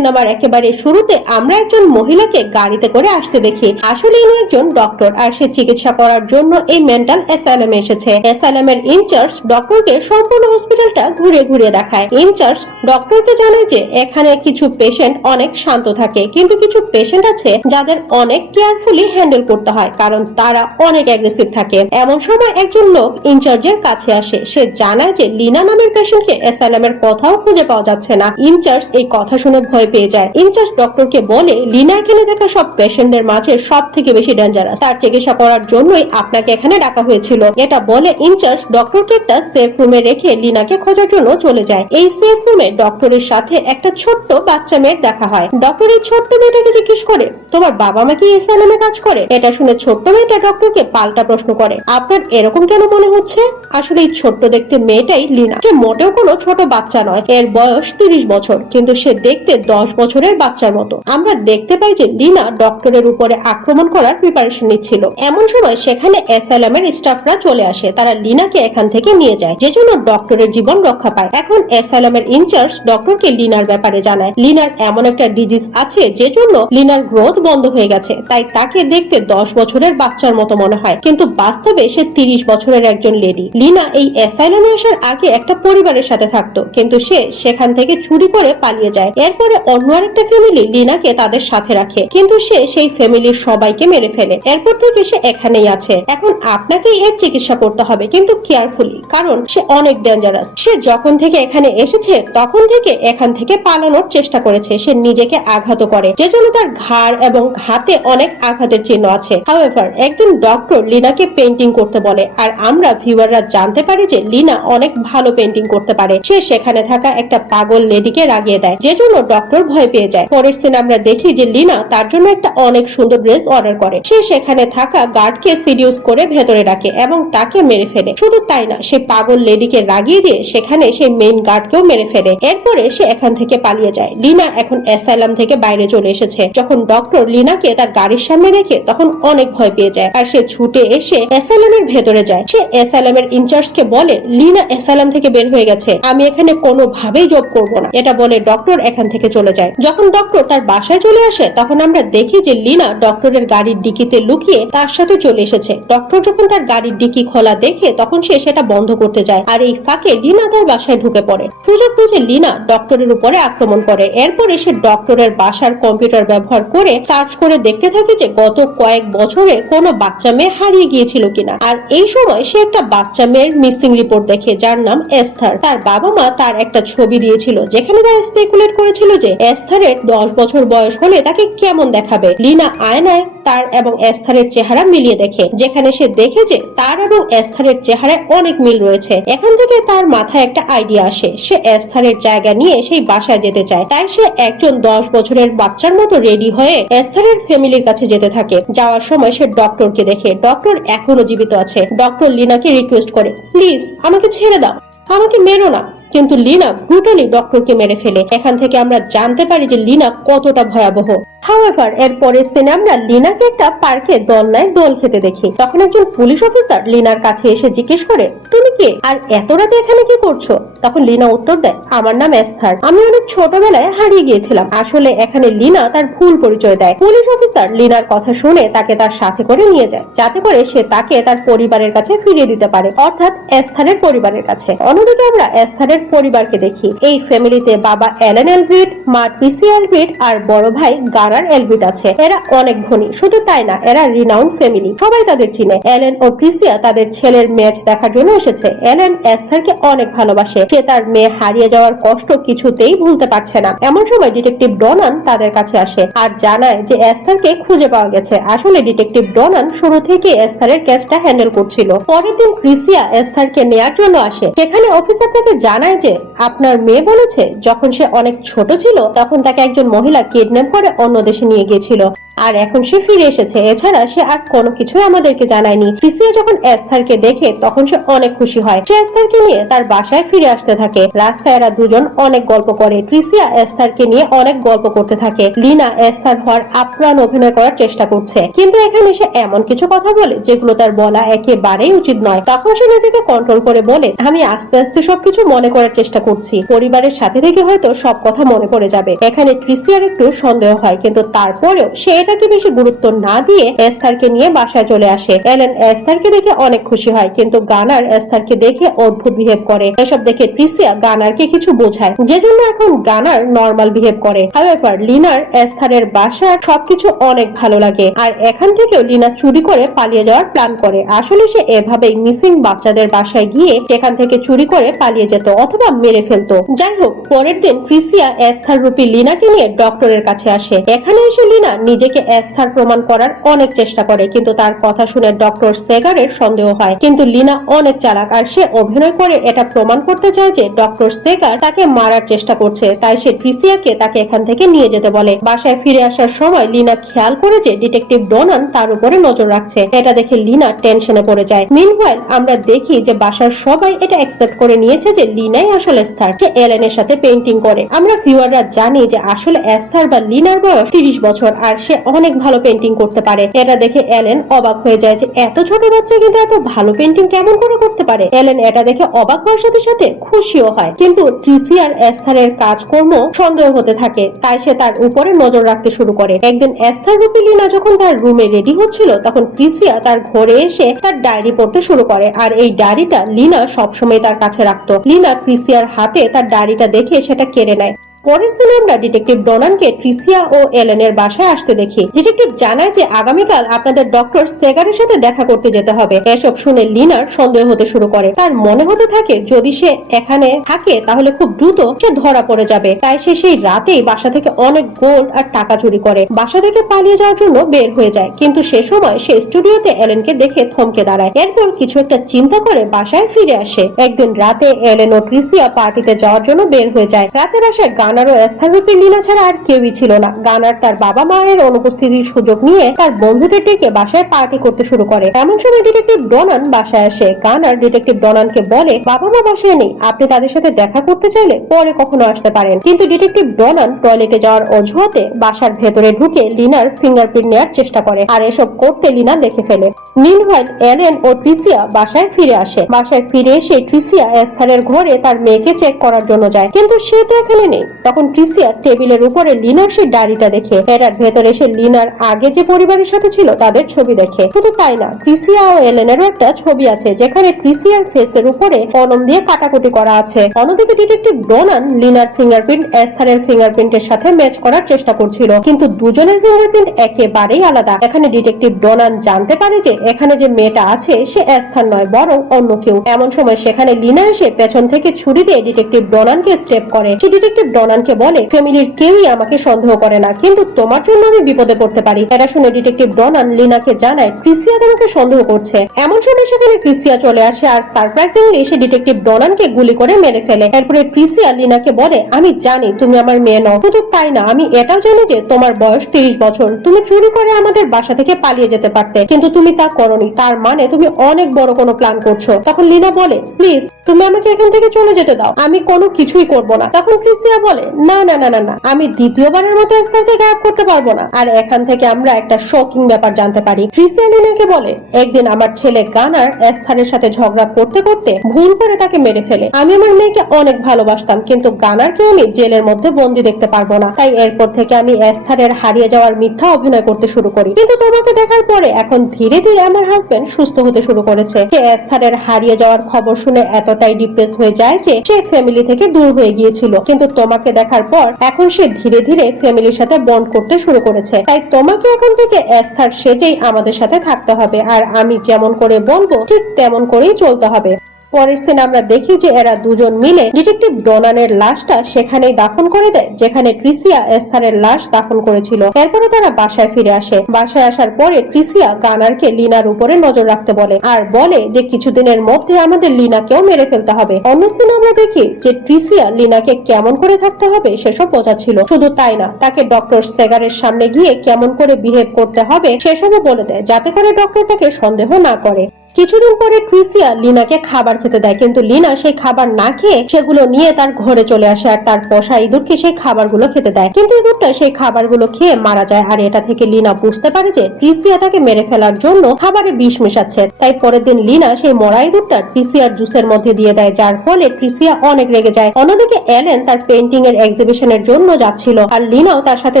সিনেমার একেবারে শুরুতে আমরা একজন মহিলাকে গাড়িতে করে আসতে দেখি। আসলে ইনি একজন ডক্টর, আর সে চিকিৎসা করার জন্য এই মেন্টাল অ্যাসাইলামে এসেছে। অ্যাসাইলামের ইনচার্জ ডক্টরকে সম্পূর্ণ হসপিটালটা ঘুরিয়ে ঘুরিয়ে দেখায়। ইনচার্জ ডক্টরকে জানায় যে এখানে কিছু পেশেন্ট অনেক শান্ত থাকে, কিন্তু কিছু পেশেন্ট আছে যাদের অনেক কেয়ারফুলি হ্যান্ডেল করতে হয়, কারণ তারা অনেক অ্যাগ্রেসিভ থাকে। এমন সময় একজন লোক ইনচার্জের কাছে আসে। সে জানায় যে লিনা নামের পেশেন্টকে অ্যাসাইলামের কোথাও খুঁজে পাওয়া যাচ্ছে না। ইনচার্জ এই কথা শুনে ভয় পেয়ে যায়। ইনচার্জ ডক্টরকে বলে, লিনা এখানে দেখা সব পেশেন্টদের মাঝে সব থেকে বেশি ডেঞ্জারাস, তার চিকিৎসা করার জন্যই আপনাকে এখানে ডাকা হয়েছিল। এটা বলে ইনচার্জ ডক্টরকে একটা সেফ রুমে রেখে লিনাকে খোঁজার জন্য চলে যায়। এই সেফ রুমে ডক্টরের সাথে একটা ছোট্ট বাচ্চা মেয়ের দেখা হয়। ডক্টর এই ছোট্ট মেয়েটাকে জিজ্ঞেস করে, তোমার বাবা মা কি অ্যাসাইলামে কাজ করে? এটা শুনে ছোট্ট মেয়েটা ডক্টরকে পাল্টা প্রশ্ন করে, আপনার এরকম কেন মনে হচ্ছে? আসলে এই ছোট্ট দেখতে মেয়েটাই লিনা। সে মোটেও কোনো ছোট বাচ্চা নয়, এর বয়স 30 বছর, কিন্তু সে দেখতে 10 বছরের বাচ্চার মতো। আমরা দেখতে পাই যে লিনা ডক্টরের উপরে আক্রমণ করার প্রিপারেশন নিচ্ছিল। এমন সময় সেখানে অ্যাসাইলামের স্টাফরা চলে আসে। তারা লিনাকে এখান থেকে নিয়ে যায়, যে জন্য ডক্টরের জীবন রক্ষা পায়। এখন অ্যাসাইলামের ইনচার্জ ডক্টরকে লিনার ব্যাপারে জানায়। লিনার এমন একটা ডিজিজ আছে যে জন্য লিনার গ্রোথ বন্ধ হয়ে গেছে, তাই তাকে দেখতে 10 বছরের বাচ্চার মতো মনে হয়, কিন্তু বাস্তবে সে 30 বছরের একজন লেডি। লিনা এই অ্যাসাইলামে আসার আগে একটা পরিবারের সাথে থাকতো, কিন্তু সে সেখান থেকে চুরি করে পালিয়ে যায়। এরপরে অন্য আরেকটা ফ্যামিলি লিনাকে তাদের সাথে রাখে, কিন্তু সে সেই ফ্যামিলির সবাইকে মেরে ফেলে। এরপর থেকে সে এখানেই আছে। এখন আপনাকে এর চিকিৎসা করতে হবে, কিন্তু কেয়ারফুলি, কারণ সে অনেক ডেঞ্জারাস। সে যখন থেকে এখানে এসেছে তখন থেকে এখান থেকে পালানোর চেষ্টা করেছে। সে নিজেকে আঘাত করে, যে জন্য তার ঘাড় এবং হাতে অনেক আঘাতের চিহ্ন আছে। হাউএভার একজন ডক্টর লিনাকে পেইন্টিং করতে বলে, আর আমরা ভিউয়াররা জানতে পারি যে লিনা অনেক ভালো পেইন্টিং করতে পারে। সে সেখানে থাকা একটা পাগল লেডিকে রাগিয়ে দেয়, যে জন্য ডক্টর ভয় পেয়ে যায়। পরের সিনে আমরা দেখি যে লিনা তার জন্য একটা অনেক সুন্দর ড্রেস অর্ডার করে। সে সেখানে থাকা গার্ডকে সিডিউস করে ভেতরে ডাকে এবং তাকে মেরে ফেলে। শুধু তাই না, সে পাগল লেডিকে রাগিয়ে দিয়ে সেখানে সেই মেইন গার্ডকেও মেরে ফেলে। এরপরে সে এখান থেকে পালিয়ে যায়। লিনা এখন অ্যাসাইলাম থেকে বাইরে চলে এসেছে। যখন ডক্টর লিনাকে তার গাড়ির সামনে দেখে তখন অনেক ভয় পেয়ে যায়, আর সে ছুটে এসে অ্যাসাইলামের ভেতরে যায়। সে অ্যাসাইলামের ইনচার্জকে বলে, লিনা অ্যাসাইলাম থেকে বের হয়ে গেছে, আমি এখানে কোনোভাবেই জব করব না। এটা বলে ডক্টর এখান থেকে চলে যায়। যখন ডক্টর তার বাসায় চলে আসে তখন আমরা দেখি যে লিনা ডক্টরের গাড়ির ডিকিতে লুকিয়ে তার সাথে চলে এসেছে। ডক্টর যখন তার গাড়ির ডিকি খোলা দেখে তখন সে সেটা বন্ধ করতে যায়, আর এই ফাঁকে লিনা তার বাসায় ঢুকে পড়ে। সুযোগ বুঝে লিনা ডক্টরের উপরে আক্রমণ করে। এরপরে সে ডক্টরের বাসার কম্পিউটার ব্যবহার করে সার্চ করে দেখতে থাকে যে গত কয়েক বছরে কোনো বাচ্চা মেয়ে হারিয়ে গিয়েছিল কিনা। আর এই সময় সে একটা বাচ্চা মেয়ের মিসিং রিপোর্ট দেখে, যার নাম এস্থার। তার বাবা মা তার একটা ছবি দিয়েছিল, যেখানে তারা স্পেকুলেট করেছিল যে এস্থারের 10 বছর বয়স হলে তাকে কেমন দেখাবে। লিনা আয়নায় তার এবং এস্থারের চেহারা মিলিয়ে দেখে, যেখানে সে দেখে যে তার এবং এস্থারের চেহারায় অনেক মিল রয়েছে। এখান থেকে তার মাথায় একটা আইডিয়া আসে, সে এস্থারের জায়গা নিয়ে সেই বাসায় যেতে চায়। তাই সে একজন 10 বছরের বাচ্চার মতো রেডি হয়ে এস্থারের ফ্যামিলির কাছে যেতে থাকে। যাওয়ার সময় সে ডক্টরকে দেখে। ডক্টর এখনো জীবিত আছে। ডক্টর লিনাকে রিকোয়েস্ট করে, প্লিজ আমাকে ছেড়ে দাও, আমাকে মেরো না। কিন্তু লিনা ব্রুটালি ডক্টরকে মেরে ফেলে। এখান থেকে আমরা জানতে পারি যে লিনা কতটা ভয়াবহ। হাউএভার এর পরের সিনে আমরা লিনাকে একটা পার্কে দোলনায় দোল খেতে দেখি। তখন একজন পুলিশ অফিসার লিনার কাছে এসে জিজ্ঞেস করে, তুমি কে আর এত রাতে এখানে কি করছো? তখন লিনা উত্তর দেয়, আমার নাম এস্থার, আমি অনেক ছোটবেলায় হারিয়ে গিয়েছিলাম। আসলে এখানে লিনা তার ভুল পরিচয় দেয়। পুলিশ অফিসার লিনার কথা শুনে তাকে তার সাথে করে নিয়ে যায়, যাতে করে সে তাকে তার পরিবারের কাছে ফিরিয়ে দিতে পারে, অর্থাৎ এস্থারের পরিবারের কাছে। অন্যদিকে আমরা এস্থারের পরিবারকে দেখি। এই ফ্যামিলিতে বাবা অ্যালেন এলব্রিট, মা ট্রিসি এলব্রিট আর বড় ভাই গারার এলব্রিট আছে। এরা অনেক ধনী। শুধু তাই না, এরা রিনাউন্ড ফ্যামিলি, সবাই তাদের চিনে। অ্যালেন ও ট্রিসিয়া তাদের ছেলের ম্যাচ দেখার জন্য এসেছে। অ্যালেন এস্থারকে অনেক ভালোবাসে। সে তার মেয়ে হারিয়ে যাওয়ার কষ্ট কিছুতেই ভুলতে পারছে না। এমন সময় ডিটেকটিভ ডনান তাদের কাছে আসে আর জানায় যে এস্থারকে খুঁজে পাওয়া গেছে। আসলে ডিটেকটিভ ডনান শুরু থেকে এস্থারের কেসটা হ্যান্ডেল করছিল। পরের দিন ট্রিসিয়া এস্থারকে নেয়ার জন্য আসে। সেখানে অফিসার তাকে জানায় যে আপনার মেয়ে বলেছে যখন সে অনেক ছোট ছিল তখন তাকে একজন মহিলা কিডন্যাপ করে অন্য দেশে নিয়ে গিয়েছিল। আর এখন সে ফিরে এসেছে। এছাড়া সে আর কোনো কিছুই আমাদেরকে জানায়নি। ট্রিসিয়া যখন এস্থারকে দেখে তখন সে অনেক খুশি হয়। সে এস্থারকে নিয়ে তার বাসায় ফিরে আসতে থাকে। রাস্তায় এরা দুজন অনেক গল্প করে। ট্রিসিয়া এস্থারকে নিয়ে অনেক গল্প করতে থাকে। লিনা এস্থার হওয়ার আপ্রাণ অভিনয় করার চেষ্টা করছে, কিন্তু এখানে সে এমন কিছু কথা বলে যেগুলো তার বলা একেবারেই উচিত নয়। তখন সে নিজেকে কন্ট্রোল করে বলে, আমি আস্তে আস্তে সবকিছু মনে করার চেষ্টা করছি, পরিবারের সাথে থেকে হয়তো সব কথা মনে পড়ে যাবে। এখানে ট্রিসিয়ার একটু সন্দেহ হয়, কিন্তু তারপরেও সে এটাকে বেশি গুরুত্ব না দিয়ে এস্থারকে নিয়ে বাসায় চলে আসে। এলেন এস্থারকে দেখে অনেক খুশি হয়, কিন্তু গানার এস্থারকে দেখে অদ্ভুত বিহেভ করে। এসব দেখে ট্রিসিয়া গানারকে কিছু বোঝায়, যে জন্য এখন গানার নর্মাল বিহেভ করে। হাউএভার লিনার এস্থারের বাসার সবকিছু অনেক ভালো লাগে, আর এখান থেকেও লিনা চুরি করে পালিয়ে যাওয়ার প্ল্যান করে। আসলে সে এভাবেই মিসিং বাচ্চাদের বাসায় গিয়ে সেখান থেকে চুরি করে পালিয়ে যেত অথবা মেরে ফেলতো। যাই হোক, পরের দিন ট্রিসিয়া এস্থার রূপী লিনাকে নিয়ে ডক্টরের কাছে আসে। এখানে এসে লিনা নিজেকে এস্থার প্রমাণ করার অনেক চেষ্টা করে, কিন্তু তার কথা শুনে ডক্টর সেগারের সন্দেহ হয়। কিন্তু লিনা অনেক চালাক, আর সে অভিনয় করে এটা প্রমাণ করতে চায় যে ডক্টর সেগার তাকে মারার চেষ্টা করছে। তাই সে ট্রিসিয়াকে তাকে এখান থেকে নিয়ে যেতে বলে। বাসায় ফিরে আসার সময় লিনা খেয়াল করে যে ডিটেকটিভ ডোনান তার উপরে নজর রাখছে। এটা দেখে লিনা টেনশনে পড়ে যায়। মিনওয়াইল আমরা দেখি যে বাসার সবাই এটা অ্যাকসেপ্ট করে নিয়েছে যে লিনাই আসলে এস্থার, সে এলেনের সাথে পেইন্টিং করে। আমরা ভিউয়াররা জানি যে আসলে এস্থার বা লিনার বয়স 30 বছর, আর সে অনেক ভালো পেইন্টিং করতে পারে। এটা দেখে এলেন অবাক হয়ে যায় যে এত ছোট বাচ্চা কিন্তু এত ভালো পেইন্টিং কেমন করে করতে পারে। এলেন এটা দেখে অবাক হওয়ার সাথে সাথে খুশিও হয়, কিন্তু ট্রিসিয়ার এস্থারের কাজকর্ম সন্দেহ হতে থাকে। তাই সে তার উপরে নজর রাখতে শুরু করে। একদিন এস্থার রূপী লিনা যখন তার রুমে রেডি হচ্ছিল, তখন ট্রিসিয়া তার ঘরে এসে তার ডায়েরি পড়তে শুরু করে। আর এই ডায়েরিটা লিনা সবসময় তার কাছে রাখতো। লিনা ট্রিসিয়ার হাতে তার ডায়েরিটা দেখে সেটা কেড়ে নেয়। পরের দিন আমরা ডিটেকটিভ ডোনানকে ট্রিসিয়া ও এলেনের বাসায় আসতে দেখি। ডিটেকটিভ জানায় যে আগামীকাল আপনাদের ডক্টর সেগারের সাথে দেখা করতে যেতে হবে। এসব শুনে লিনার সন্দেহ হতে শুরু করে। তার মনে হতে থাকে যদি সে এখানে থাকে তাহলে খুব দ্রুত সে ধরা পড়ে যাবে। তাই সে সেই রাতেই বাসা থেকে অনেক গোল্ড আর টাকা চুরি করে বাসা থেকে পালিয়ে যাওয়ার জন্য বের হয়ে যায়। কিন্তু সে সময় সে স্টুডিওতে এলেনকে দেখে থমকে দাঁড়ায়। এরপর কিছু একটা চিন্তা করে বাসায় ফিরে আসে। একদিন রাতে এলেন ও ট্রিসিয়া পার্টিতে যাওয়ার জন্য বের হয়ে যায়। রাতের আশায় গানার ও এস্থার রূপী লিনা ছাড়া আর কেউই ছিল না। গানার তার বাবা মায়ের অনুপস্থিতির সুযোগ নিয়ে তার বন্ধুদের ডেকে বাসায় পার্টি করতে শুরু করে। এমন সময় ডিটেকটিভ ডোনান বাসায় আসে। গানার ডিটেকটিভ ডোনানকে বলে, বাবা মা বাসায় নেই, আপনি তাদের সাথে দেখা করতে চাইলে পরে কখনো আসতে পারেন। কিন্তু ডিটেকটিভ ডোনান টয়লেটে যাওয়ার অজুহাতে বাসার ভেতরে ঢুকে লিনার ফিঙ্গারপ্রিন্ট নেওয়ার চেষ্টা করে, আর এসব করতে লিনা দেখে ফেলে। মিনওয়াইল এলেন ও ট্রিসিয়া বাসায় ফিরে আসে। বাসায় ফিরে এসে ট্রিসিয়া এস্থারের ঘরে তার মেয়েকে চেক করার জন্য যায়, কিন্তু সে তো এখানে নেই। তখন ট্রিসিয়া টেবিলের উপরে লিনার সেই ডায়েরিটা দেখে। এটার ভেতরে এসে লিনার আগে যে পরিবারের সাথে ছিল তাদের ছবি দেখে। শুধু তাই না, ট্রিসিয়া ও এলেনেরও একটা ছবি আছে যেখানে ট্রিসিয়ার ফেসের উপরে কলম দিয়ে কাটাকুটি করা আছে। অন্যদিকে ডিটেকটিভ ডোনান লিনার ফিঙ্গারপ্রিন্ট এস্থারের ফিঙ্গারপ্রিন্টের সাথে ম্যাচ করার চেষ্টা করছিল, কিন্তু দুজনের ফিঙ্গারপ্রিন্ট একেবারেই আলাদা। এখানে ডিটেকটিভ ডোনান জানতে পারে যে এখানে যে মেয়েটা আছে সে এস্থার নয়, বরং অন্য কেউ। এমন সময় সেখানে লিনা এসে পেছন থেকে ছুরি দিয়ে ডিটেকটিভ ডোনানকে স্টেপ করে। সে ডিটেকটিভ ডোনানকে বলে, ফ্যামিলির কেউই আমাকে সন্দেহ করে না, কিন্তু তোমার জন্য আমি বিপদে পড়তে পারি। এটা শুনে ডিটেকটিভ ডোনান লিনাকে জানায় ট্রিসিয়া তোমাকে সন্দেহ করছে। এমন সময় সেখানে ট্রিসিয়া চলে আসে আর সারপ্রাইজিংলি সে ডিটেকটিভ ডোনানকে গুলি করে মেরে ফেলে। এরপরে ট্রিসিয়া লিনাকে বলে, আমি জানি তুমি আমার মেয়ে নও, শুধু তাই না আমি এটাও জানি যে তোমার বয়স 30 বছর। তুমি চুরি করে আমাদের বাসা থেকে পালিয়ে যেতে পারতে, কিন্তু তুমি তা করোনি। তার মানে তুমি অনেক বড় কোনো প্ল্যান করছো। তখন লিনা বলে, প্লিজ তুমি আমাকে এখান থেকে চলে যেতে দাও, আমি কোনো কিছুই করব না। তখন ট্রিসিয়া বলে, না না না না না, আমি দ্বিতীয়বারের মতো এস্থারকে গায়েব করতে পারবো না। আর এখান থেকে আমরা একটা শকিং ব্যাপার জানতে পারি। ট্রিসিয়া লিনাকে বলে, একদিন আমার ছেলে গানার এস্থারের সাথে ঝগড়া করতে করতে ভুল করে তাকে মেরে ফেলে। আমি আমার মেয়েকে অনেক ভালোবাসতাম, কিন্তু গানারকে আমি জেলের মধ্যে বন্দি দেখতে পারবো না। তাই এরপর থেকে আমি এস্থারের হারিয়ে যাওয়ার মিথ্যা অভিনয় করতে শুরু করি। কিন্তু তোমাকে দেখার পরে এখন ধীরে ধীরে আমার হাজবেন্ড সুস্থ হতে শুরু করেছে। সে এস্থারের হারিয়ে যাওয়ার খবর শুনে এতটাই ডিপ্রেস হয়ে যায় যে সে ফ্যামিলি থেকে দূর হয়ে গিয়েছিল, কিন্তু তোমাকে দেখার পর এখন সে ধীরে ধীরে ফ্যামিলির সাথে বন্ড করতে শুরু করেছে। তাই তোমাকে এখন থেকে এস্থার সেজেই আমাদের সাথে থাকতে হবে, আর আমি যেমন করে বলবো ঠিক তেমন করেই চলতে হবে। পরের সিনে আমরা দেখি যে এরা দুজন মিলে ডিটেকটিভ ডোনানের লাশটা সেখানেই দাফন করে দেয় যেখানে ট্রিসিয়া এস্থারের লাশ দাফন করেছিল। এরপরে তারা বাসায় ফিরে আসে। বাসায় আসার পরে ট্রিসিয়া গানারকে লিনার উপরে নজর রাখতে বলে আর বলে যে কিছুদিনের মধ্যে আমাদের লিনাকেও মেরে ফেলতে হবে। অন্য সিনে আমরা দেখি যে ট্রিসিয়া লিনাকে কেমন করে থাকতে হবে সেসব বোঝাচ্ছিল। শুধু তাই না, তাকে ডক্টর সেগারের সামনে গিয়ে কেমন করে বিহেভ করতে হবে সেসবও বলে দেয় যাতে করে ডক্টর তাকে সন্দেহ না করে। কিছুদিন পরে ট্রিসিয়া লিনাকে খাবার খেতে দেয়, কিন্তু লিনা সেই খাবার না খেয়ে সেগুলো নিয়ে তার ঘরে চলে আসে আর তার পোষা ইঁদুরকে সেই খাবারগুলো খেতে দেয়। কিন্তু ইঁদুরটা সেই খাবারগুলো খেয়ে মারা যায় আর এটা থেকে লিনা বুঝতে পারে যে ট্রিসিয়া তাকে মেরে ফেলার জন্য খাবারে বিষ মেশাচ্ছে। তাই পরের দিন লিনা সেই মরা ইঁদুরটা ট্রিসিয়ার জুসের মধ্যে দিয়ে দেয়, যার ফলে ট্রিসিয়া অনেক রেগে যায়। অন্যদিকে এলেন তার পেইন্টিং এর এক্সিবিশনের জন্য যাচ্ছিল আর লিনাও তার সাথে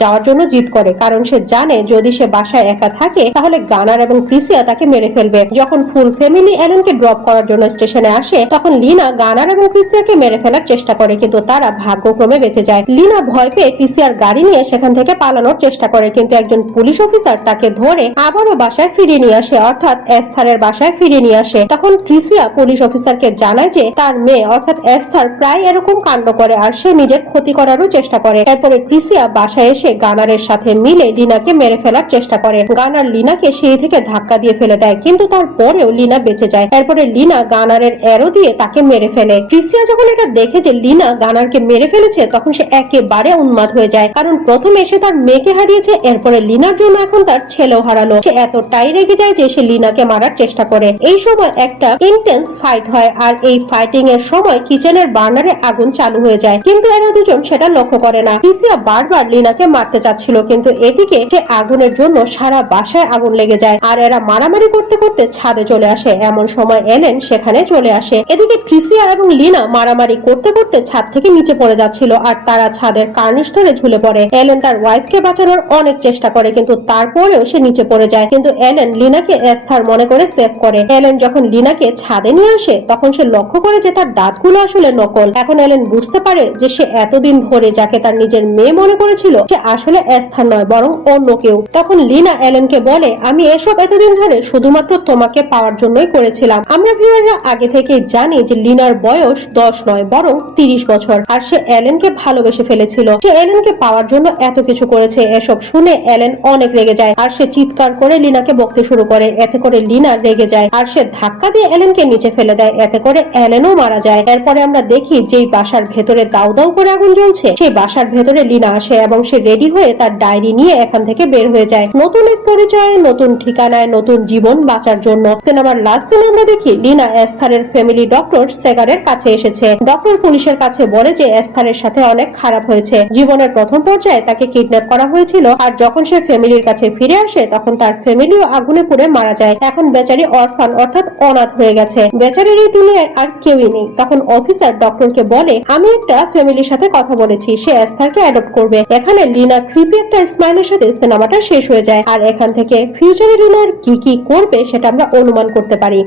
যাওয়ার জন্য জিদ করে, কারণ সে জানে যদি সে বাসায় একা থাকে তাহলে গানার এবং ট্রিসিয়া তাকে মেরে ফেলবে। যখন ফুল ফ্যামিলি এলেনকে ড্রপ করার জন্য স্টেশনে আসে তখন লিনা গানার এবং ট্রিসিয়াকে মেরে ফেলার চেষ্টা করে, কিন্তু তারা ভাগ্যক্রমে বেঁচে যায়। লিনা ভয় পেয়ে ট্রিসিয়ার গাড়ি নিয়ে সেখান থেকে পালানোর চেষ্টা করে, কিন্তু একজন পুলিশ অফিসার তাকে ধরে আবারও বাসায় ফিরিয়ে নিয়ে আসে, অর্থাৎ এস্থারের বাসায় ফিরিয়ে নিয়ে আসে। তখন ট্রিসিয়া পুলিশ অফিসারকে জানায় যে তার মেয়ে অর্থাৎ এস্থার প্রায় এরকম কাণ্ড করে আর সে নিজের ক্ষতি করারও চেষ্টা করে। এরপরে ট্রিসিয়া বাসায় এসে গানারের সাথে মিলে লিনাকে মেরে ফেলার চেষ্টা করে। গানার লিনাকে সিঁড়ি থেকে ধাক্কা দিয়ে ফেলে দেয়, কিন্তু তারপরেও লিনা বেঁচে যায়। এরপরে লিনা গানারের অ্যারো দিয়ে তাকে মেরে ফেলে। ট্রিসিয়া যখন এটা দেখে যে লিনা গানারকে মেরে ফেলেছে তখন সে একেবারে উন্মাদ হয়ে যায়, কারণ প্রথমে সে তার মেয়েকে হারিয়েছে, এরপরে লিনার জন্য এখন তার ছেলেও হারালো। সে এতটাই রেগে যায় যে সে লিনাকে মারার চেষ্টা করে। এই সময় একটা ইন্টেন্স ফাইট হয় আর এই ফাইটিং এর সময় কিচেনের বার্নারে আগুন চালু হয়ে যায়, কিন্তু এরা দুজন সেটা লক্ষ্য করে না। ট্রিসিয়া বারবার লিনাকে মারতে চাচ্ছিল, কিন্তু এদিকে সে আগুনের জন্য সারা বাসায় আগুন লেগে যায় আর এরা মারামারি করতে করতে ছাদে চলে আসে। এমন সময় এলেন সেখানে চলে আসে। এদিকে ট্রিসিয়া এবং লিনা মারামারি করতে করতে ছাদ থেকে নিচে পড়ে যাচ্ছিল আর তারা ছাদের কার্নিশ ধরে ঝুলে পড়ে। এলেন তার ওয়াইফকে বাঁচানোর অনেক চেষ্টা করে, কিন্তু তারপরেও সে নিচে পড়ে যায়। কিন্তু এলেন লিনাকে এস্থার মনে করে সেভ করে। এলেন যখন লিনাকে ছাদে নিয়ে আসে তখন সে লক্ষ্য করে যে তার দাঁতগুলো আসলে নকল। এখন এলেন বুঝতে পারে যে সে এতদিন ধরে যাকে তার নিজের মেয়ে মনে করেছিল সে আসলে এস্থার নয় বরং অন্য কেউ। তখন লিনা এলেনকে বলে, আমি এসব এতদিন ধরে শুধুমাত্র তোমাকে পাওয়ার জন্যই করেছিলাম। আমরা ভিউয়াররা আগে থেকে জানি যে লিনার বয়স 10 নয় বরং 30 বছর আর সে এলেনকে ভালোবেসে ফেলেছিল। সে এলেনকে পাওয়ার জন্য এত কিছু করেছে। এসব শুনে এলেন অনেক রেগে যায় আর সে চিৎকার করে লিনাকে বকতে শুরু করে। এতে করে লিনা রেগে যায় আর সে ধাক্কা দিয়ে এলেনকে নিচে ফেলে দেয়, এতে করে এলেনও মারা যায়। এরপরে আমরা দেখি যেই বাসার ভেতরে দাউ দাউ করে আগুন জ্বলছে সেই বাসার ভেতরে লিনা আসে এবং সে রেডি হয়ে তার ডায়েরি নিয়ে এখান থেকে বের হয়ে যায় নতুন এক পরিচয়ে, নতুন ঠিকানায়, নতুন জীবন বাঁচার জন্য। সিনেমার লাস্ট সিনে আমরা দেখি লিনা এস্থারের ফ্যামিলি ডক্টর সেগারের কাছে এসেছে। ডক্টর পুলিশের কাছে বলে যে এস্থারের সাথে অনেক খারাপ হয়েছে। জীবনের প্রথম পর্যায়ে তাকে কিডন্যাপ করা হয়েছিল আর যখন সে ফ্যামিলির কাছে ফিরে আসে তখন তার ফ্যামিলিও আগুনে পুড়ে মারা যায়। এখন বেচারি অরফান অর্থাৎ অনাথ হয়ে গেছে। বেচারির এই দুনিয়ায় আর কেউই নেই। তখন অফিসার ডক্টরকে বলে, আমি একটা ফ্যামিলির সাথে কথা বলেছি, সে এস্থারকে অ্যাডপ্ট করবে। এখানে লিনা ক্রিপি একটা স্মাইলের সাথে সিনেমাটা শেষ হয়ে যায় আর এখান থেকে ফিউচারে লিনার কি কি করবে সেটা আমরা অনুমান করতে পারি।